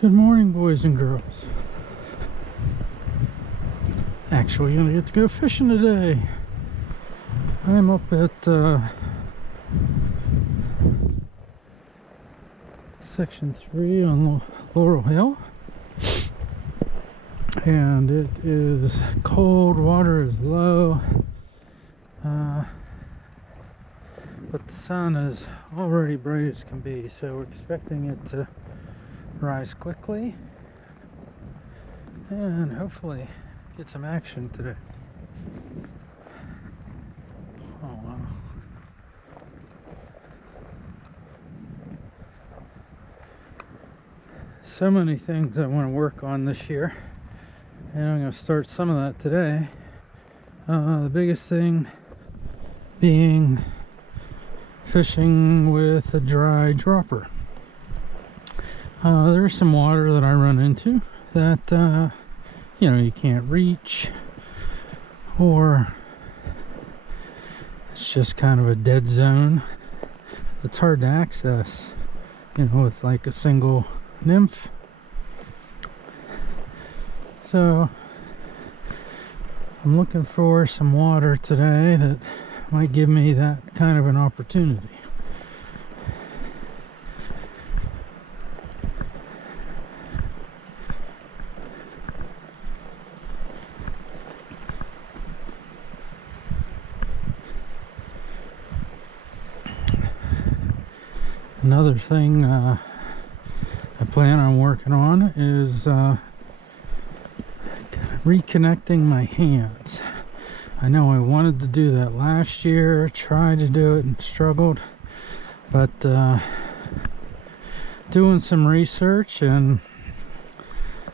Good morning, boys and girls. Actually, I'm gonna get to go fishing today. I'm up at section 3 on Laurel Hill, and it is cold. Water is low, but the sun is already bright as can be, so we're expecting it to rise quickly and hopefully get some action today. Oh wow. So many things I want to work on this year, and I'm going to start some of that today. The biggest thing being fishing with a dry dropper. There's some water that I run into that you can't reach, or it's just kind of a dead zone. It's hard to access, with like a single nymph. So I'm looking for some water today that might give me that kind of an opportunity. Another thing I plan on working on is reconnecting my hands. I know I wanted to do that last year, tried to do it and struggled, but doing some research, and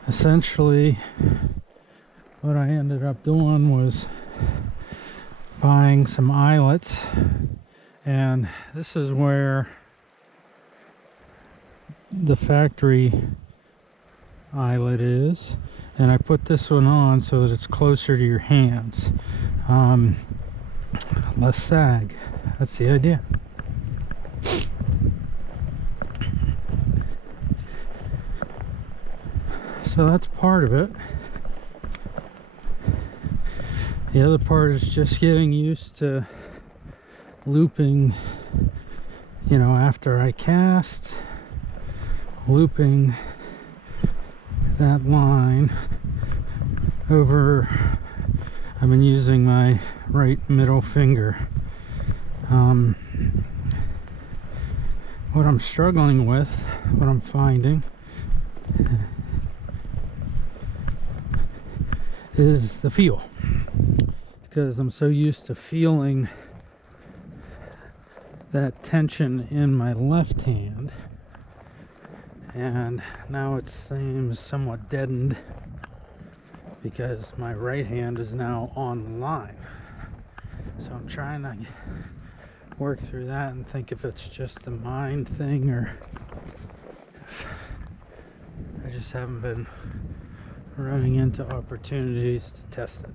essentially what I ended up doing was buying some eyelets, and this is where the factory eyelet is, and I put this one on so that it's closer to your hands, less sag. That's the idea. So that's part of it. The other part is just getting used to looping, after I cast, looping that line over. I've been using my right middle finger. What I'm struggling with, what I'm finding, is the feel, because I'm so used to feeling that tension in my left hand, and now it seems somewhat deadened because my right hand is now on the line. So I'm trying to work through that and think if it's just a mind thing, or if I just haven't been running into opportunities to test it.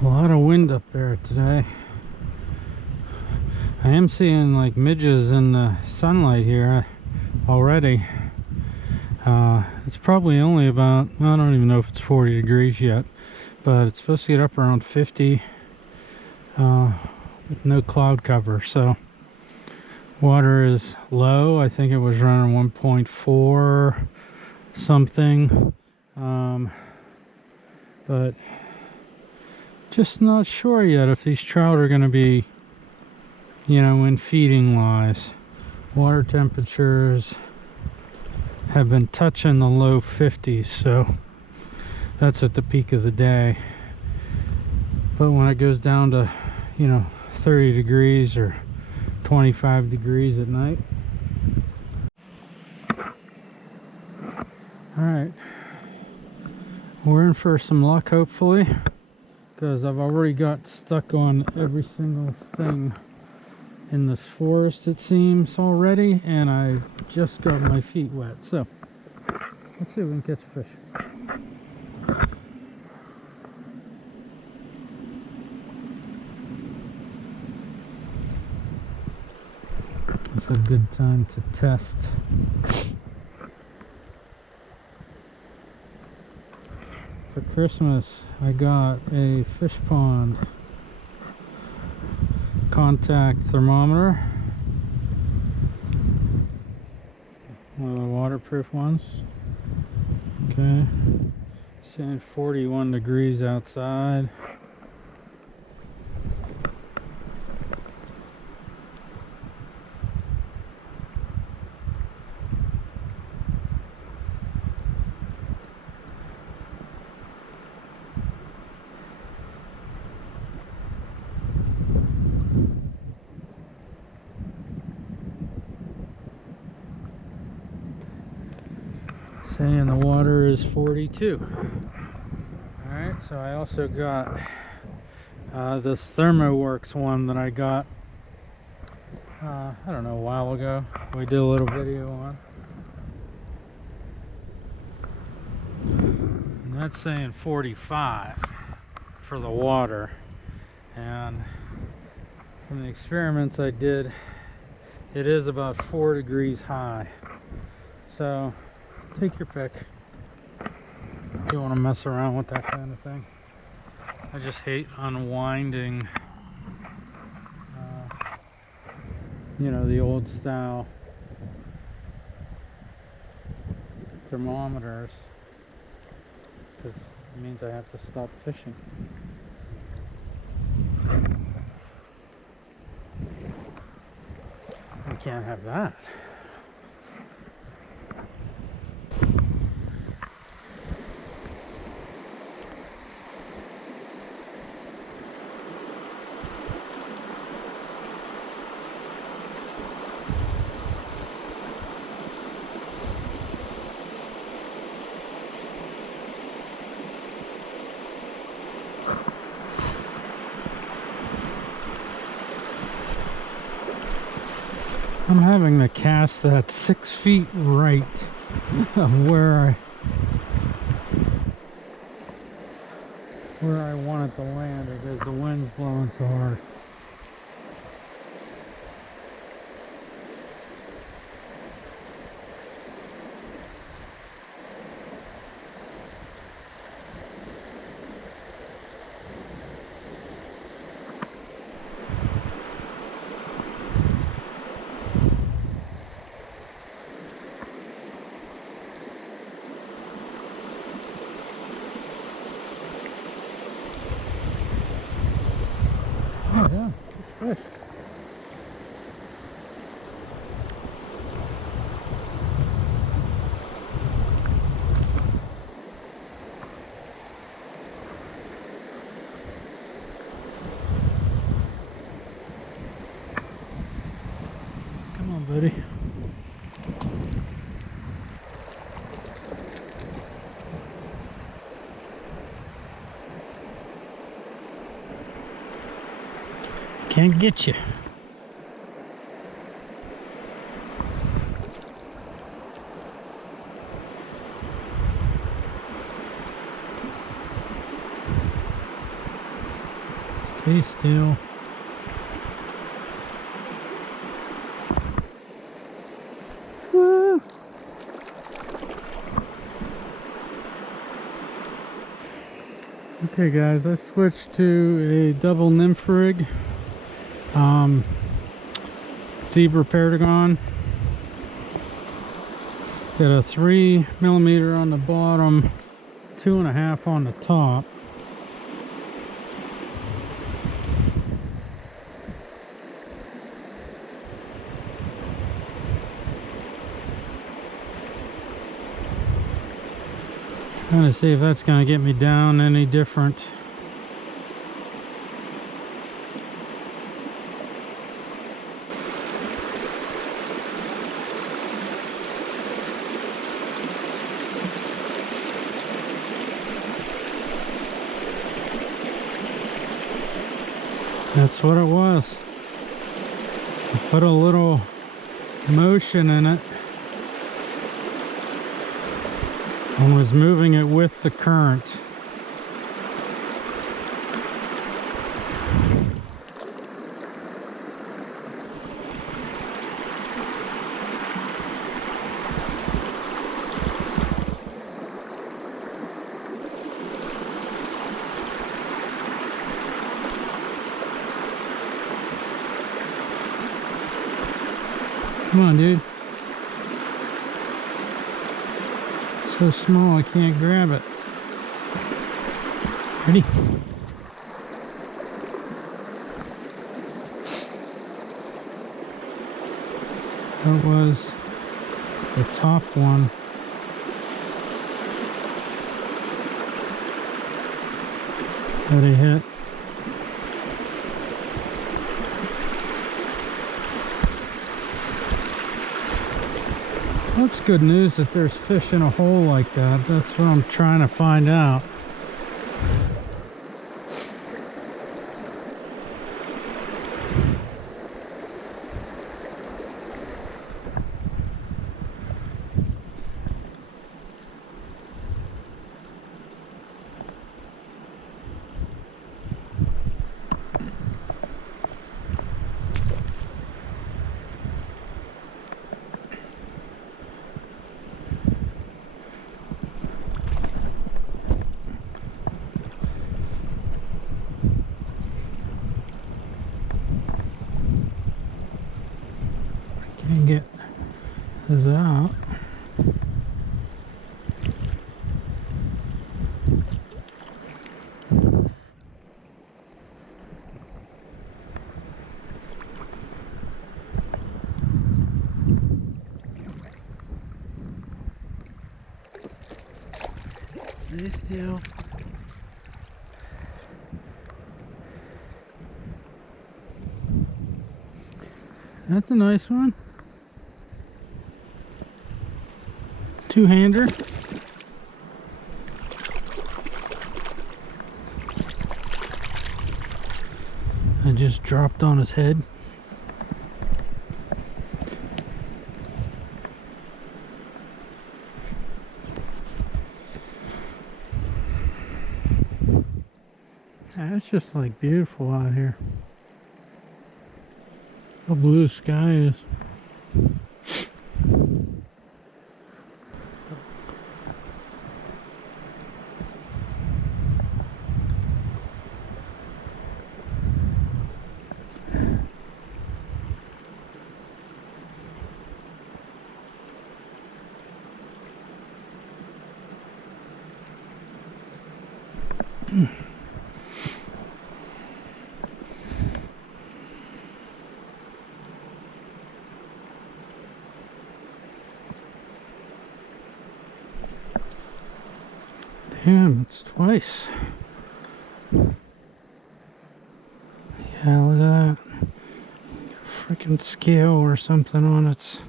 A lot of wind up there today. I am seeing like midges in the sunlight here already. It's probably only about, I don't even know if it's 40 degrees yet, but it's supposed to get up around 50 with no cloud cover. So water is low. I think it was running 1.4 something, but just not sure yet if these trout are going to be, in feeding lies. Water temperatures have been touching the low 50s, so that's at the peak of the day. But when it goes down to 30 degrees or 25 degrees at night. Alright, we're in for some luck, hopefully, because I've already got stuck on every single thing in this forest, it seems, already, and I just got my feet wet. So Let's see if we can catch a fish. It's a good time to test. For Christmas, I got a fish pond contact thermometer. One of the waterproof ones. Okay. Saying 41 degrees outside. Saying the water is 42. Alright, so I also got this ThermoWorks one that I got I don't know, a while ago. We did a little video on. And that's saying 45 for the water. And from the experiments I did, it is about 4 degrees high. So take your pick. You want to mess around with that kind of thing. I just hate unwinding, you know, the old style thermometers, because it means I have to stop fishing. I can't have that. I'm having to cast that 6 feet right of where I want it to land because the wind's blowing so hard. Oh yeah, fish. Come on, buddy. Can't get you. Stay still. Woo. Okay guys, I switched to a double nymph rig. Zebra Perdigon. Got a 3mm on the bottom, 2.5 on the top. Trying to see if that's going to get me down any different. That's what it was. I put a little motion in it. and was moving it with the current. Come on, dude. So small I can't grab it. Ready? That was the top one. That I hit. That's good news that there's fish in a hole like that. That's what I'm trying to find out. Can't get this out. Stay still. That's a nice one. Two-hander. I just dropped on his head. Yeah, it's just like beautiful out here. How blue the sky is. Damn, it's twice. Yeah, look at that. Freaking scale or something on its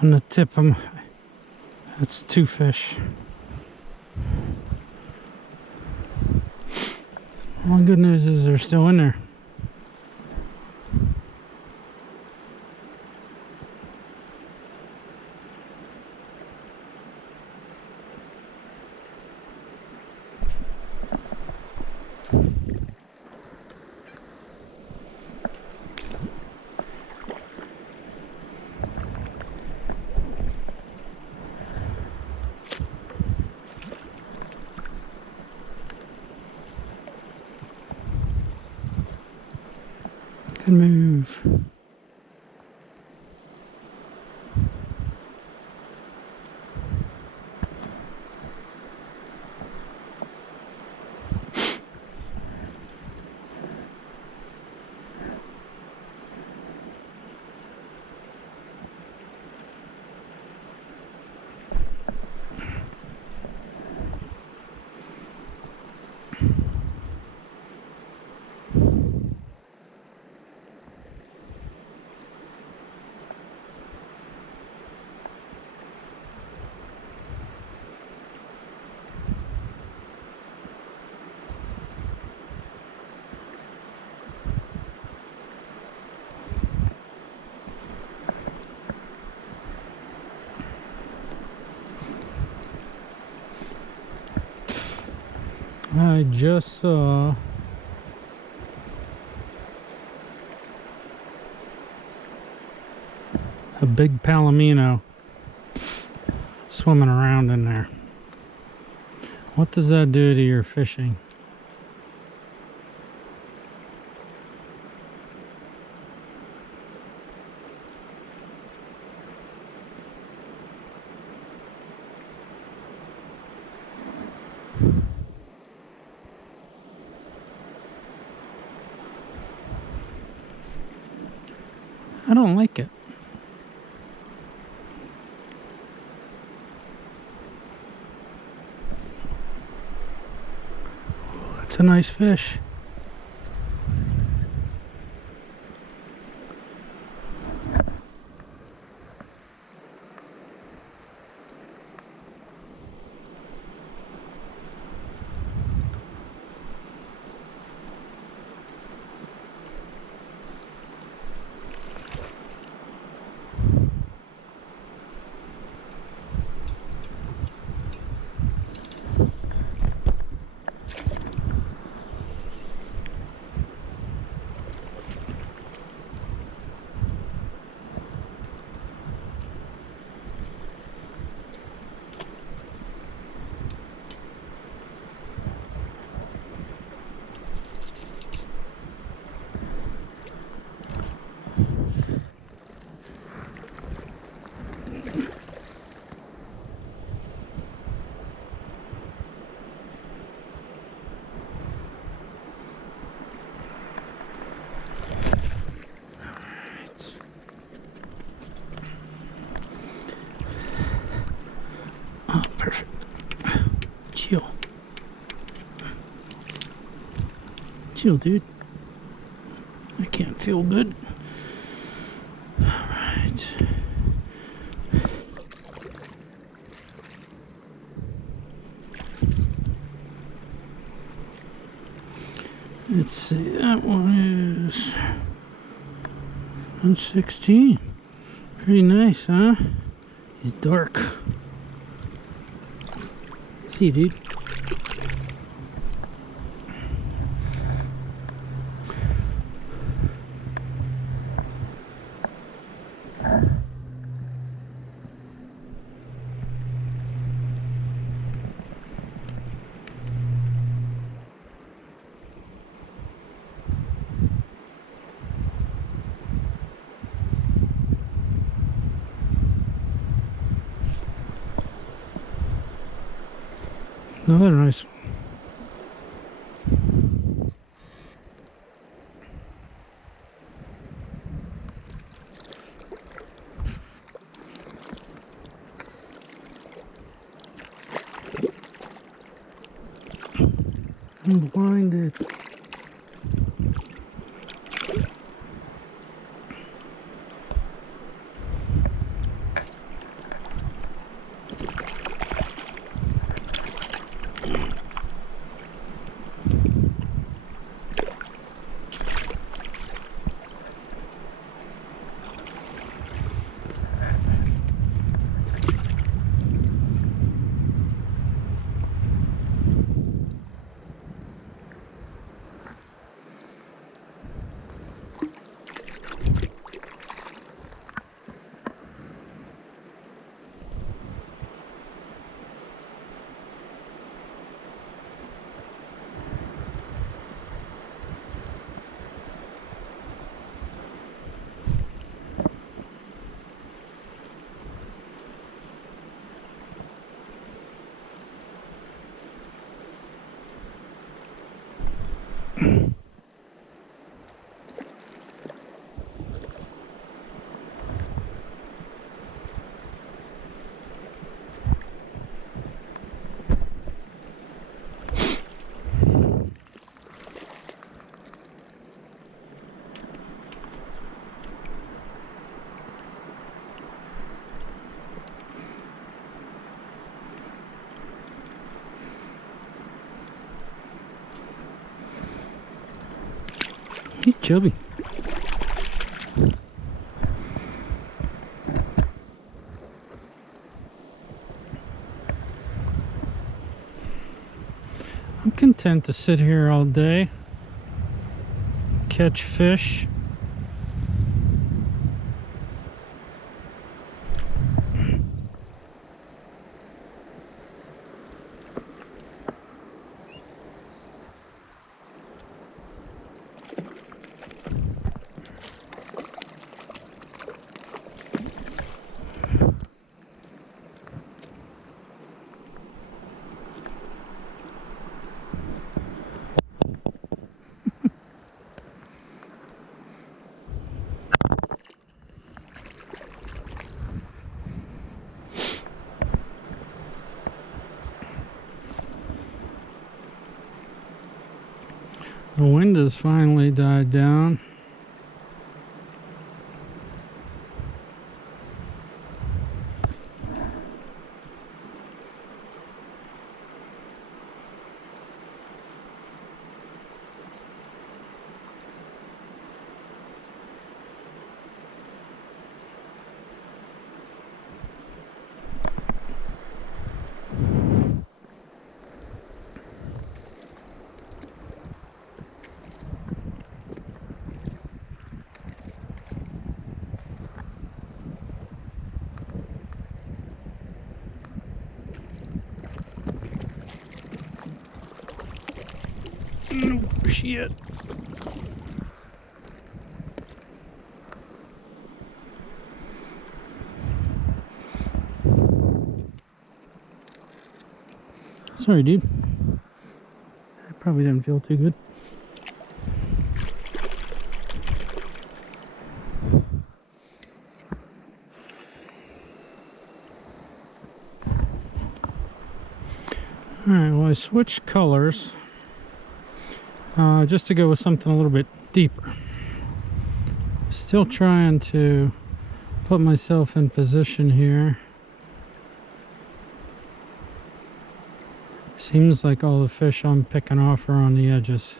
on the tip of my, that's two fish. All the good news is they're still in there. Good move. I just saw a big palomino swimming around in there. What does that do to your fishing? I don't like it. That's a nice fish. Oh, perfect. Chill. Chill, dude. I can't feel good. Alright. Let's see, that one is 116. Pretty nice, huh? He's dark. See you, dude. Another nice one. I'm blinded. He's chubby. I'm content. intend to sit here all day, catch fish. The wind has finally died down. Oh, shit. Sorry, dude. I probably didn't feel too good. Alright, well, I switched colors just to go with something a little bit deeper. Still trying to put myself in position here. Seems like all the fish I'm picking off are on the edges.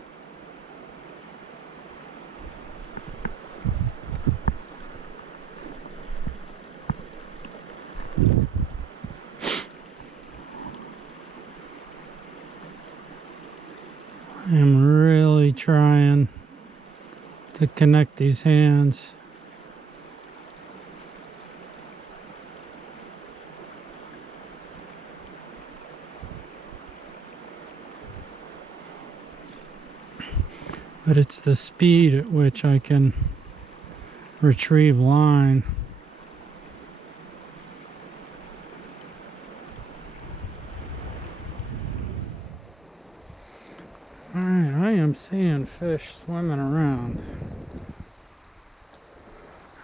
I am really trying to connect these hands. But it's the speed at which I can retrieve line. Alright, I am seeing fish swimming around.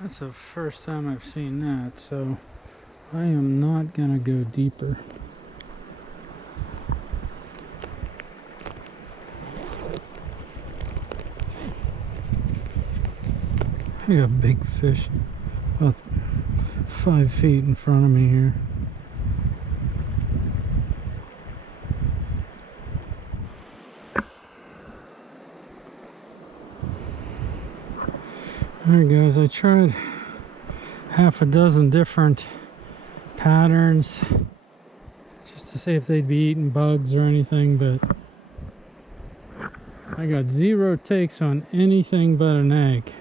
That's the first time I've seen that, so I am not gonna go deeper. I got big fish about 5 feet in front of me here. Alright guys, I tried half a dozen different patterns just to see if they'd be eating bugs or anything, but I got 0 takes on anything but an egg.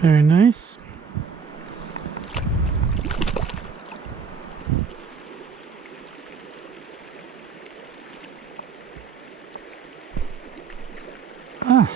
Very nice. Ah.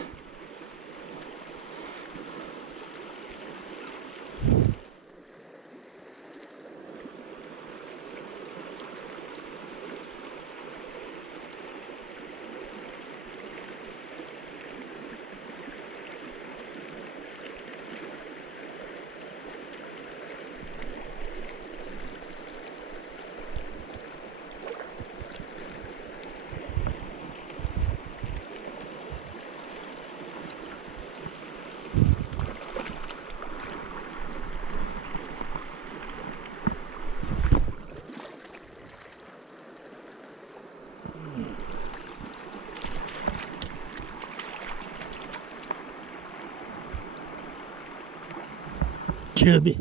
chubby.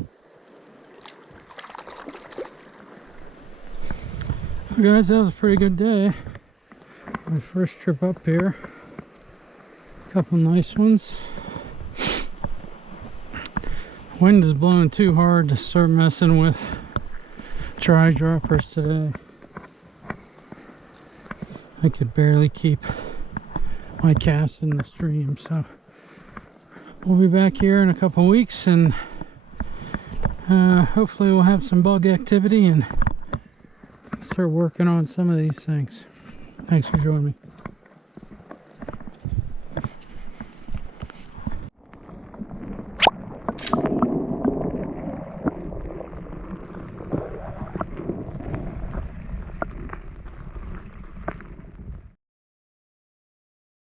Well, guys, that was a pretty good day. My first trip up here. A couple nice ones. Wind is blowing too hard to start messing with dry droppers today. I could barely keep my cast in the stream, so we'll be back here in a couple weeks, and hopefully we'll have some bug activity and start working on some of these things. Thanks for joining me.